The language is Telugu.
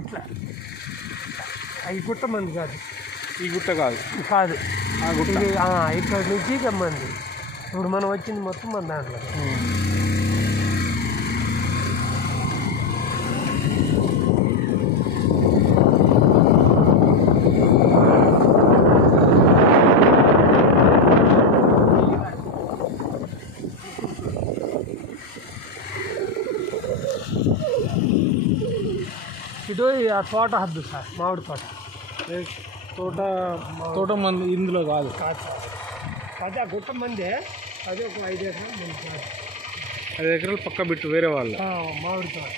ఇట్లా ఈ గుట్ట మంది కాదు, ఈ గుట్ట కాదు కాదు ఆ గుట్ట ఇక్కడ నుంచి మంది. ఇప్పుడు మనం వచ్చింది మొత్తం మన దాంట్లో. ఇటు ఆ తోట హద్దు సార్, మామిడి తోట. తోట మంది ఇందులో కాదు. అదే ఆ గుట్ట మందే, అదే ఒక 5 ఎకరాలు మంది. 5 ఎకరాలు పక్క బిట్టు వేరే వాళ్ళు మామిడి తోట.